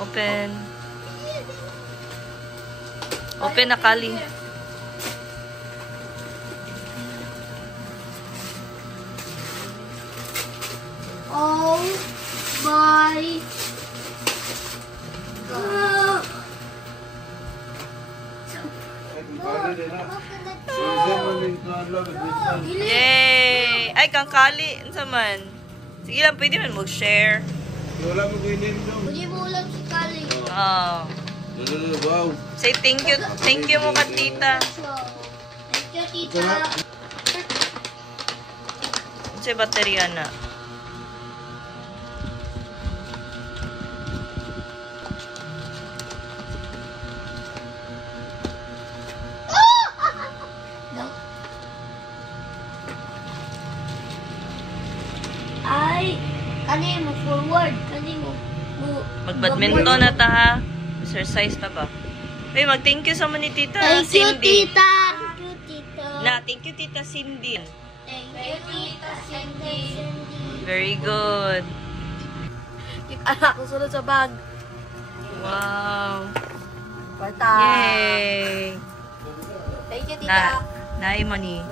Open. Open na, Kali. Oh my God. Yay! Ay, kang Kali. Ano man? Sige lang, pwede man mag-share. Wala mo guinin doon. Pwede mo ulam si Kali. Oh. Wow. Say thank you. Thank you mo ka, tita. Thank you, tita. Sa baterya na. Ay, kani mo forward, kani mo. Mag-badminton na ta ha. Exercise ta ba? Uy, mag-thank you sa mga ni tita Thank you, Cindy. tita. Thank you, tita. Na, thank you tita Cindy. Thank you, tita Cindy. Very good. Anak ko sunod sa bag. Wow. Kwarta. Yay. Thank you, tita. Naay money.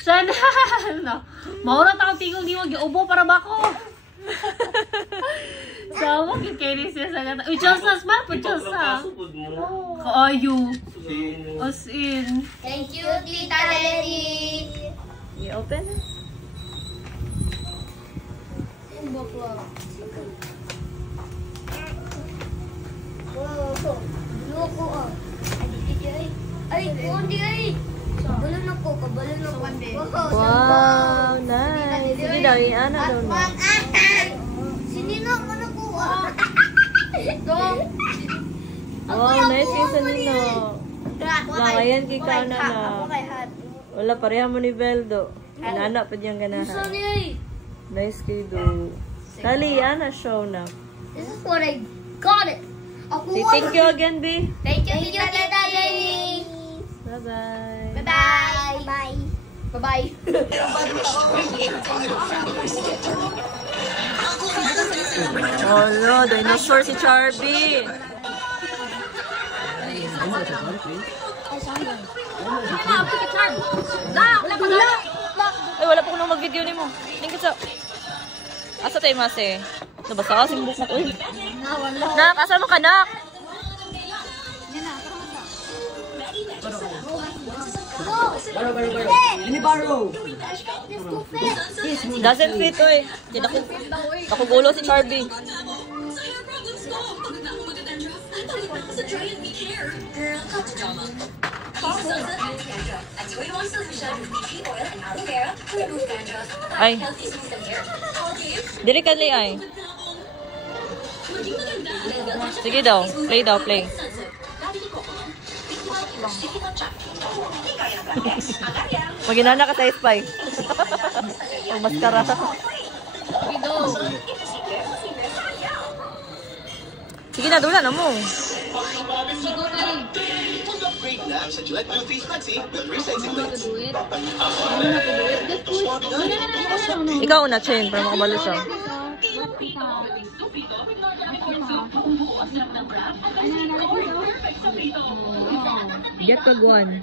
Sana. No. Maura ta akong tingong di mag-ubo para ba ko? Sawa kikiri siya sa gata. Uy, Diyos na smart po, Diyos na. Kaayo. As in. Thank you, tita Lenny. You open? Loko ah. Ay, kundi ay. Kabalon ako, kabalon ako. Wow, nice. Sige daw, i-ano daw na. Sinino ko na po ah. Wow, nice yung sa nino. Ngayon kikaw na na. Wala, pareha mo ni Veldo. Inana pa diyang ganahan. Nice kayo do. Kali, ana show na. This is what I got it. Say thank you again, B. Thank you, tita Lenny. Bye-bye. Bye-bye. Bye. Bye-bye. Oh no, dinosaur si Charby. Ay, wala pa ko nang mag-video ni mo. Lingkot sa... Asa tayo, Mase? Nabasa ka, simbok na ko eh. Nak, asa mo ka, Nak? Doesn't fit, oy. Ako gulo si Charby. Ay. Dili ka li ay. Sige daw. Play daw, play. Maginana ka tayo, Spy. Ang maskara. Sige na, doon na mo. Ikaw na, Chen, para makabalo siya. Get pag one.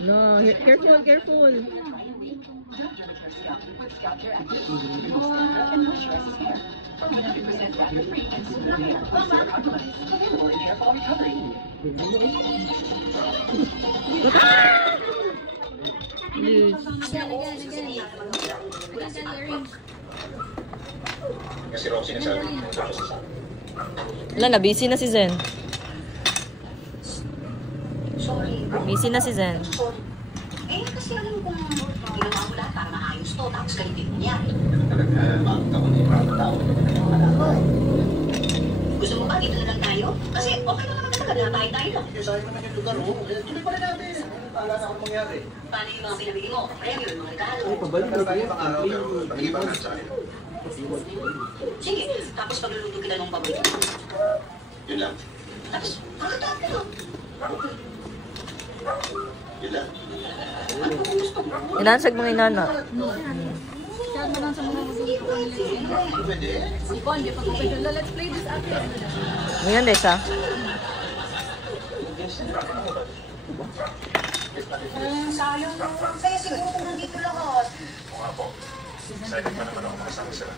No, careful, careful. Wala na, busy na si Zen. Busy na si Zen. Eh, kasi alam kong ginawa mo lahat para maayos to, tapos ganito yung nangyari. Gusto mo ba dito na lang tayo? Kasi okay lang naman talaga na tayo. Sayang naman yung lugar mo. Tuloy pa rin natin. Paala na ako mangyari. Paano yung mga pinabili mo? Premyo, yung mga regalo. Pabalik na tayo pang araw. Pag-iba na sa akin. Sige, tapos pagluluto kita ng baboy. Yun lang. Tapos, pagkataat ka lang. Inansag mga inana. Siya naman sa mga gusto ko nila. Ipon, di pa ko pwede. Let's play this after. Ngayon, Desa. Sayang naman. Kaya siguro kung nandito lahat. Excited pa naman ako makasama sila.